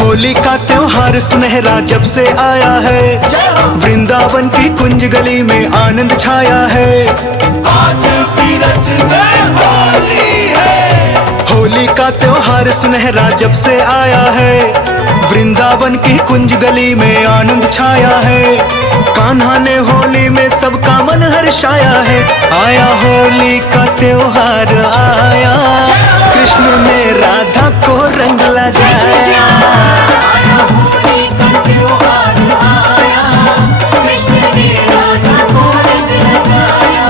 होली का त्योहार सुनहरा जब से आया है, वृंदावन की कुंज गली में आनंद छाया है। आज तीरथ में होली है। होली का त्योहार सुनहरा जब से आया है, वृंदावन की कुंज गली में आनंद छाया है। कान्हा ने होली में सबका मन हर्षाया है। आया होली का त्योहार आया, कृष्ण ने राधा को रंग लगाया। होली का त्योहार आया, कृष्ण ने राधा को रंग लगाया।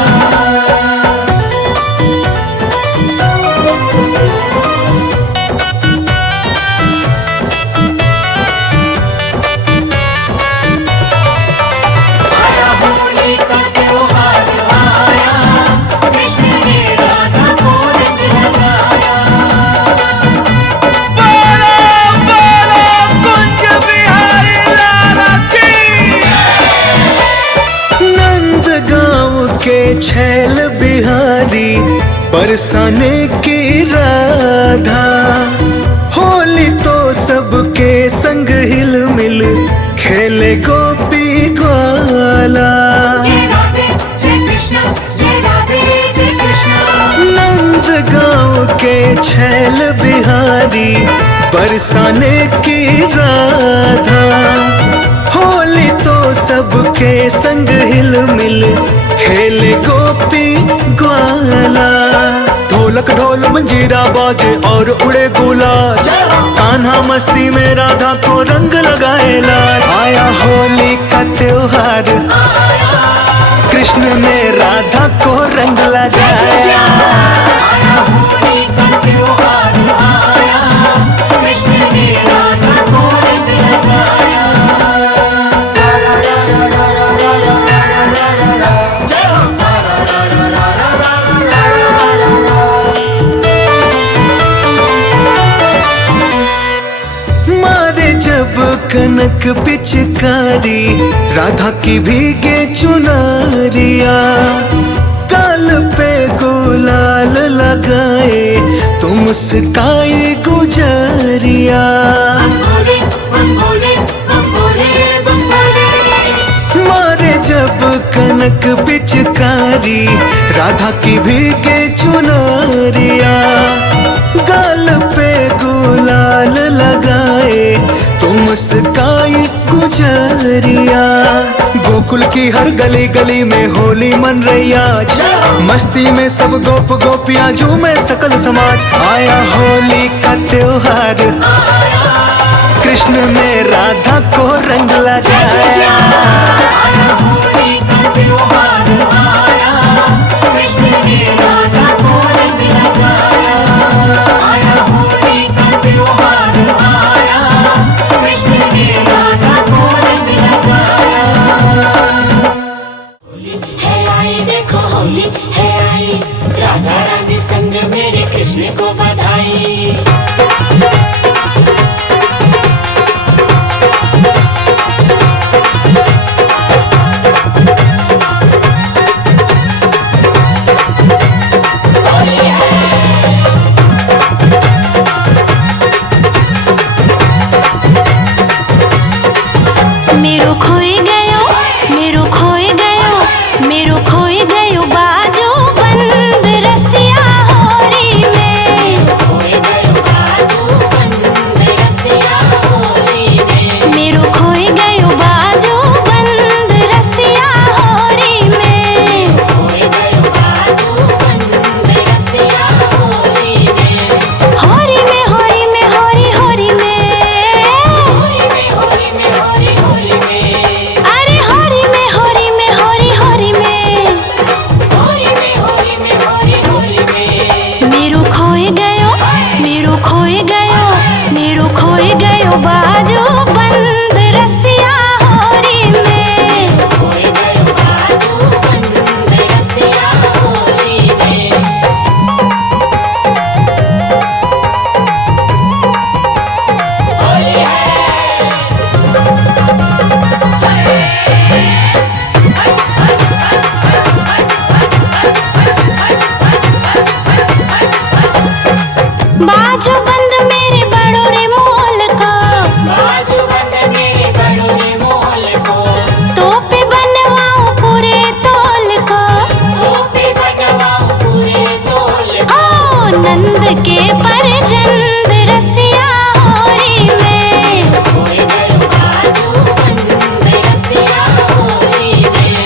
आया होली का त्योहार आया, कृष्ण ने राधा को रंग लगाया। कुंज बिहारी लाला की। नंद गांव के छैल बिहारी, बरसाने की राधा। होली तो सबके संग हिल मिल खेले गोपी ग्वाला। जय राधे जय कृष्ण, जय राधे जय कृष्ण। नंद गांव के छैल बिहारी, बरसाने की राधा। होली तो सबके संग हिल मिल खेले गोपी ग्वाला। ढोलक ढोल मंजीरा बाजे और उड़े गुलाल, कान्हा मस्ती में राधा को रंग लगाए लाल। आया होली का त्योहार, कृष्ण ने राधा को रंग लगाया। आया होली का त्योहार आया, कृष्ण ने राधा को रंग लगाया। सारा रा रा रा रा रा रा रा रा रा, जय हो सारा रा रा रा रा रा रा रा रा। मारे जब कनक पिचकारी, राधा की भीगे चुनरिया। गाल पे गुलाल लगाए तो मुस्काई गुजरिया। बंगोले बंगोले बंगोले बंगोले। मारे जब कनक पिचकारी, राधा की भीगे चुनरिया। गाल पे गुलाल लगाए तो मुस्काई गुजरिया। गोकुल की हर गली गली में होली मन रही आज, मस्ती में सब गोप गोपियां झूमे सकल समाज। आया होली का त्योहार, कृष्ण ने राधा को रंग लगाया। आया होली का त्योहार आया, कृष्ण ने राधा को रंग लगाया। आया होली का त्योहार आया, कृष्ण ने राधा को रंग लगाया। होली है आई, देखो होली है आई, राधा रानी संग मेरे कृष्ण को बधाई। मेरो खोई गयो, मेरो खोई गयो, मेरो खोई गयो बाजो बंद रसिया होरी में। खोई गयो बाजू बंद रसिया होली में। मेरो खोई गयो बाजो बंद रसिया होरी में। खोई गयो बाजू बंद रसिया होली में। होरी में होरी में होरी होरी में। होली में होली में होली होली में। अरे होरी में होरी में होरी होरी में। होली में होली में होली होली में। मेरो खोई गयो, मेरो खोई गयो, मेरो खोई गयो बाजो बंद रसिया होरी में। खोई गयो बाजू बंद रसिया होली में। होली है। बाजू बंद मेरे बड़ो रे मोल को, बाजू बंद मेरे बड़ो रे मोल को, तोपे बनवाऊं पूरे तोल को, तोपे बनवाऊं पूरे तोल को। ओ नंद के परजंद रसिया होरी में, खोए गयो बाजू बंद रसिया होरी में,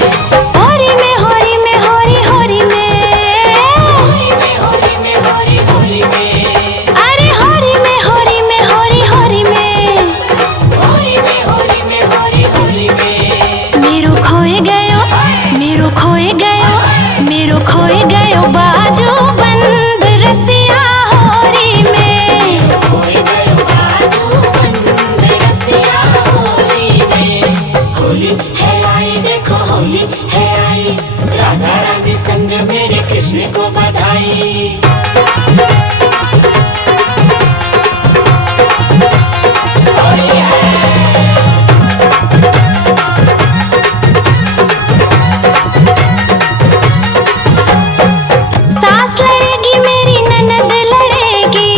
होरी में होरी में होरी होरी में, होरी में होरी में होरी होरी में, अरे होरी में होरी में होरी होरी में, होरी में होरी में होरी होरी में। मेरू खोए गयो, मेरू खोए गयो, मेरू खोए गयो बाजू बंद रसिया होरी में। खोए गयो बाजू बंद रसिया होरी में। होली है आई देखो होली है आई, राधा रानी संग मेरे कृष्ण को बधाई। होली है सास लड़ेगी मेरी ननद लड़ेगी,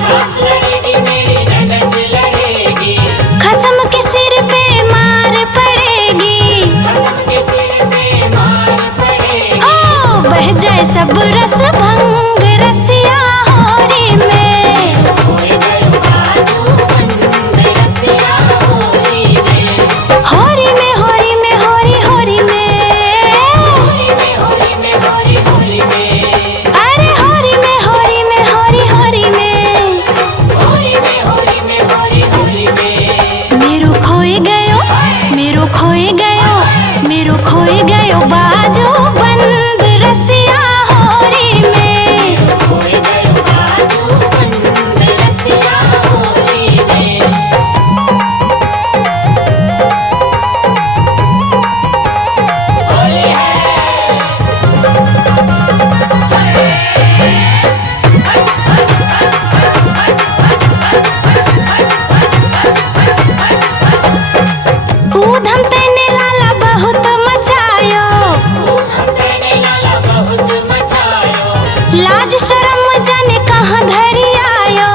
सास लड़ेगी मेरी ननद लड़ेगी, खसम के सिर पे मार पड़ेगी, कसम के सिर पे मार पड़ेगी। ओ बह जाए सब रस भंग रसिया होरी में। खोए गयो बाजू बंद रसिया होरी में, होरी में होरी में होरी होरी में, होरी में होरी में होरी होरी में, अरे होरी में होरी में होरी होरी में, होरी में होरी में होरी होरी में। मेरू खोए गयो, मेरू खोए गयो, मेरू खोए गयो बाजू बंद रसिया होरी में। खोए गयो बाजू बंद रसिया होरी में। होली है ऊधम तेने लाला बहुत मचायो, हम तेरे लाला बहुत मचायो, लाज शर्म जाने कहाँ धरी आयो,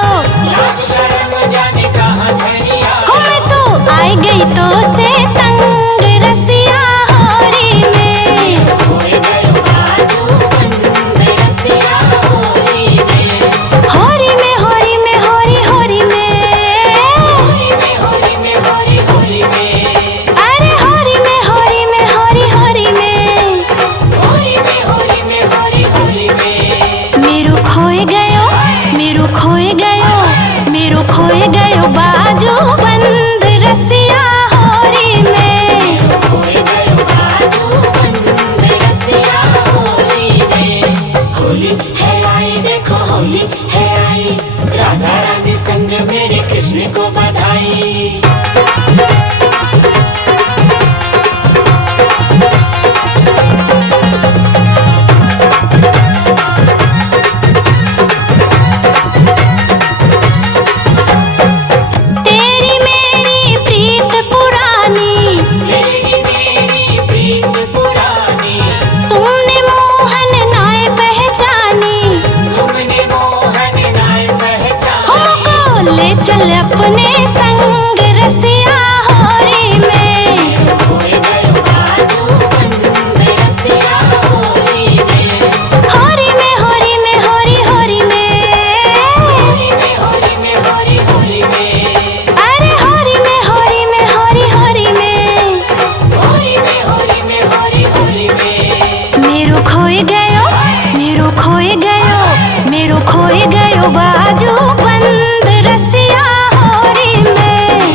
लाज शर्म जाने कहाँ धरिया। हो मैं तो आई गई तो से तंग रसिया होरी में। खोए गयो बाजू बंद रसिया होरी में, होरी में होरी में होरी होरी में, होरी में होरी में होरी होरी में, अरे होरी में होरी में होरी होरी में, होरी में होरी में होरी होरी में। मेरू खोए गयो, मेरू खोए गयो, मेरू खोए गयो बाजू बंद रसिया होरी में। खोए गयो बाजू बंद रसिया होरी में। होली है आई देखो होली है आई, राधा रानी संग मेरे कृष्ण को बधाई। तेरी मेरी प्रीत पुरानी, तेरी मेरी प्रीत पुरानी, तुमने मोहन नाय पहचानी, तुमने मोहन नाय पहचानी। हमको ले चल अपने संग रसिया होरी में। खोए गयो बाजू बंद रसिया होरी में, होरी में होरी में होरी होरी में, होरी में होरी में होरी होरी में, अरे होरी में होरी में होरी होरी में, होरी में होरी में होरी होरी में। मेरू खोए गयो, मेरू खोए गयो, मेरू खोए गयो बाजू बंद रसिया होरी में।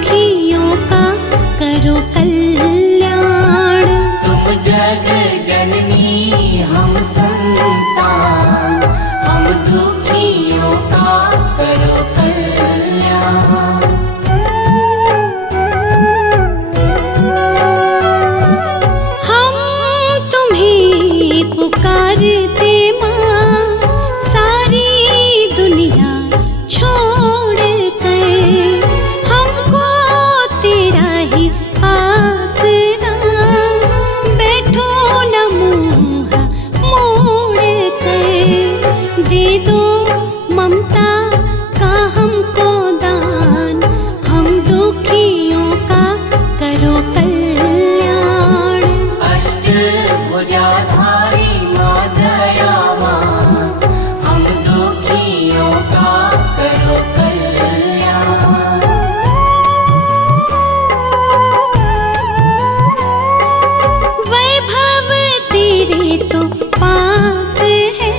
दुखियों का करो कल्याण। तुम जग जननी हम संतान, हम दुखियों का करो कल्याण। हम तुम्हें पुकारते माँ, सारी दुनिया छोड़ कर हमको तेरा ही आसरा, बैठो न मुँह मोड़ कर, दे दो ममता का हमको दान, हम दुखियों का करो कल्याण। अष्टभुजाधारी माँ दयावान, हम दुखियों का करो कल्याण। वैभव तेरे तो पास है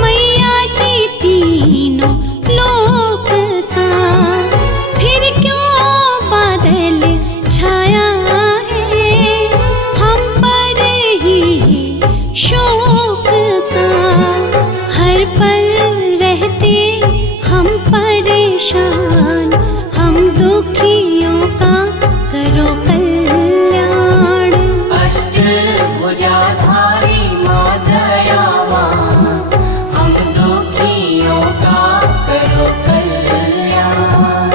मैया जी तीनों लोक का, फिर क्यों बादल छाया है हम पर ही शोक का। हर पल रहते हम परेशान, हम दुखियों का करो कल्याण। अष्टभुजाधारी माँ दयावान, हम दुखियों का करो कल्याण।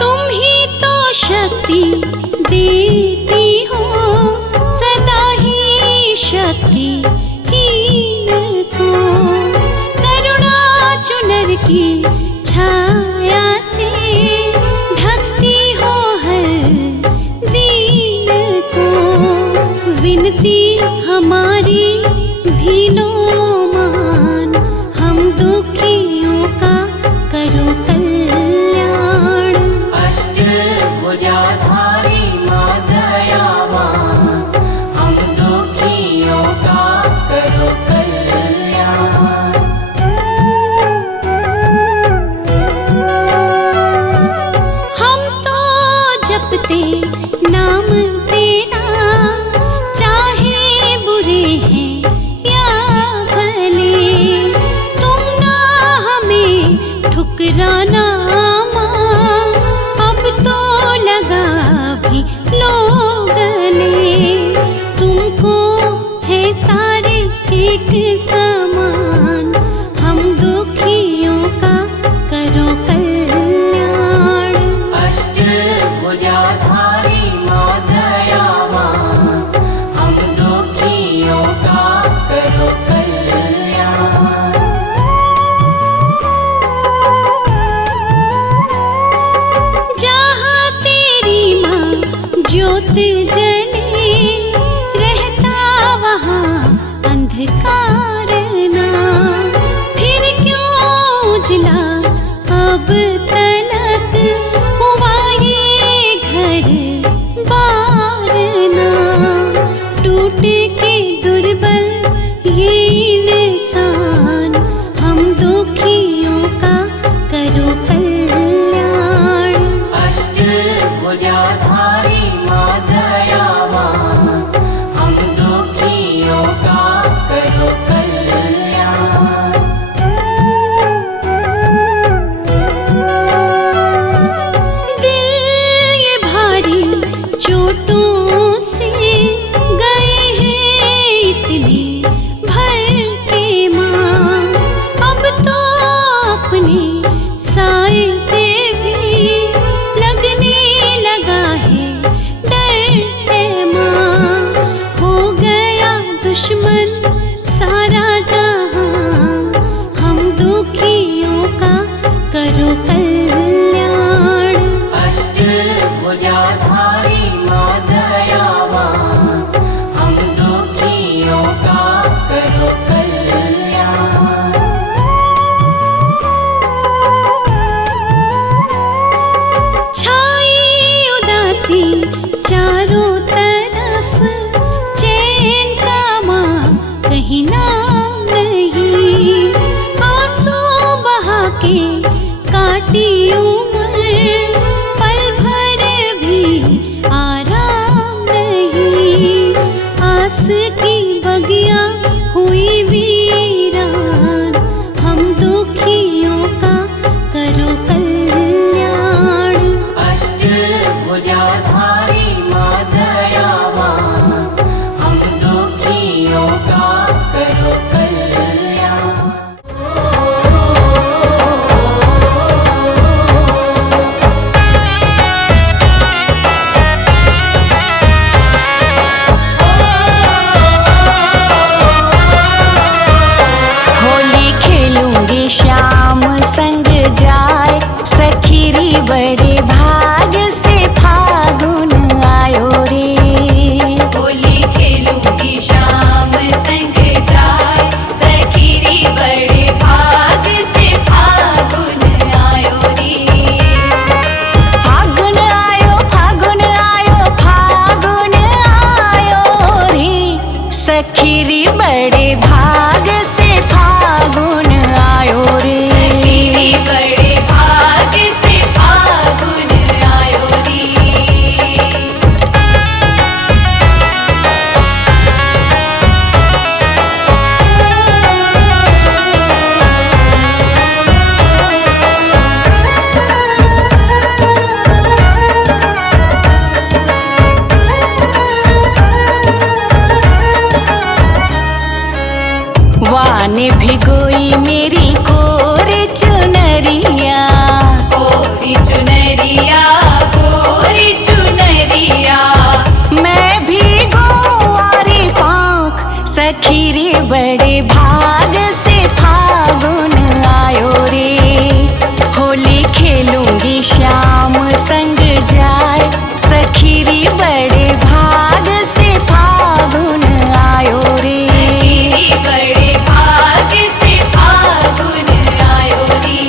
तुम ही तो शक्ति देती हो, सदा ही शक्ति हीन को, करुणा चुनर की छाया से ढकती हो हर दीन को। विनती हमारी भी लो मान, हम दुखियों का करो कल्याण। अष्टभुजाधारी माँ दयावान, हम दुखियों का करो कल्याण। हम तो जपते नाम तेरा, चाहे बुरे हैं या भले, तुम ना हमें ठुकराना माँ, अब तो लगा भी लो गले। तुमको है सारे एक समान, हम दुखियों का करो कल्याण। अष्टभुजाधारी माँ दयावान, हम दुखियों का करो कल्याण। जहाँ तेरी माँ ज्योत जले, रहता वहाँ अंधकार ना, फिर क्यों उजला अब तलक हुआ ये घर बार ना। टूट के दुर्बल ये इंसान, हम दुखियों का करो कल्याण। अष्टभुजाधारी माँ दयावान, हम दुखियों का करो कल्याण। दिल ये भारी चोटों से गए हैं इतने भर के, कटी उम्र पल भर भी आराम नहीं, आस की बगिया हुई वीरान, हम दुखियों का करो कल्याण। अष्टभुजाधारी माँ दयावान, हम दुखियों का करो कल्याण। होली खेलूंगी श्याम संग जाए, सखीरी बड़े भाग से फागुन आयो रे। होली खेलूंगी श्याम संग जाए, सखीरी बड़े भाग से फागुन आयो रे। फागुन आयो फागुन आयो फागुन आयो रे, सखीरी बड़े भाग से फागुन आयो रे। सखीरी बड़े भाग से फागुन आयो रे। वाने भिगोई मेरी कोरी चुनरिया, गोरी चुनरिया गोरी चुनरिया, मैं भिगो आरी पाँख, सखीरी बड़े भाग से फागुन आयो रे। होली खेलूंगी श्याम संग जाए, सखीरी बड़े भाग से फागुन आयो रे। सखीरी बड़े भाग से फागुन आयो रे।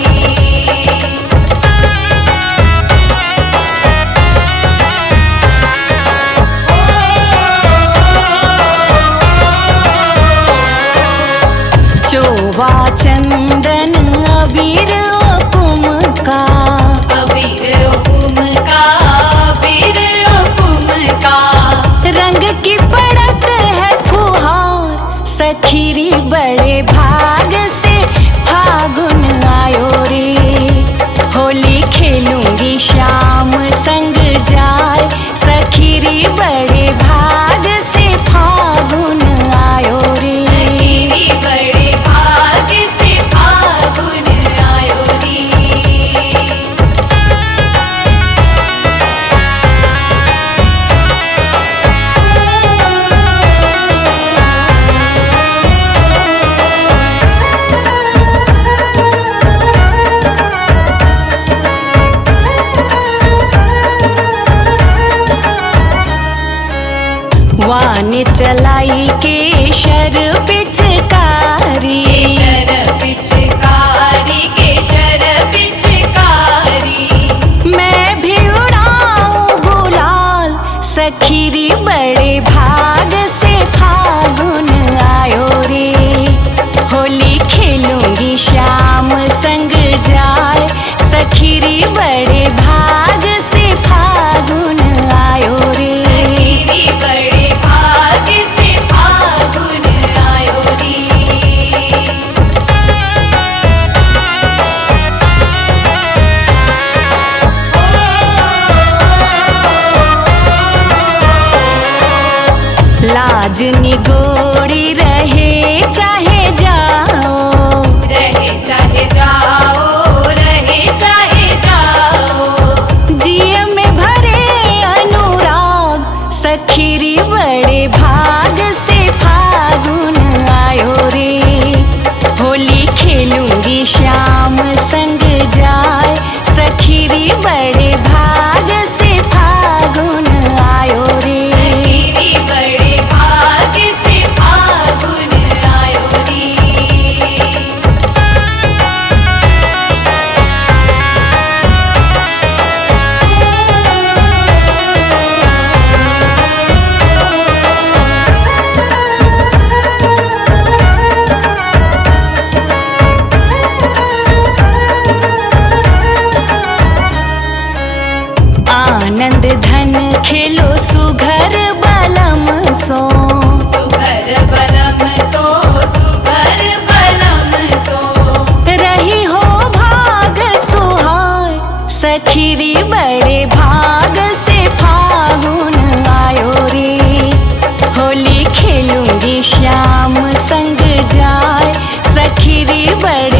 चोवा चंदन अबीर कुम का, अबीर हुकुम का, अबीर हुकुम का, रंग की पड़त है फुहार, सखीरी बड़े भाग से फागुन आयो रे। होली खेलूंगी श्याम संग जाए, सखीरी बड़े भाग से फागुन आयो रे। सखीरी बड़े भाग से फागुन आयो रे। वाने चलाई केशर पिचकारी, केशर पिचकारी, केशर पिचकारी, मैं भी उड़ाऊं गुलाल, सखीरी बड़े भाग से फागुन आयो रे। होली खेलूंगी श्याम संग जाए, सखीरी बड़े भाग से फागुन आयो रे। सखीरी बड़े भाग से फागुन आयो रे। लाज निगोड़ी रहे चाहे जाओ, रहे चाहे जाओ, रहे चाहे जाओ, जिय में भरे अनुराग, सखीरी बड़े भाग से फागुन आयो रे। होली खेलूंगी श्याम संग जाए, सखीरी बड़े भाग से फागुन आयो रे। सखीरी बड़े भाग से बड़े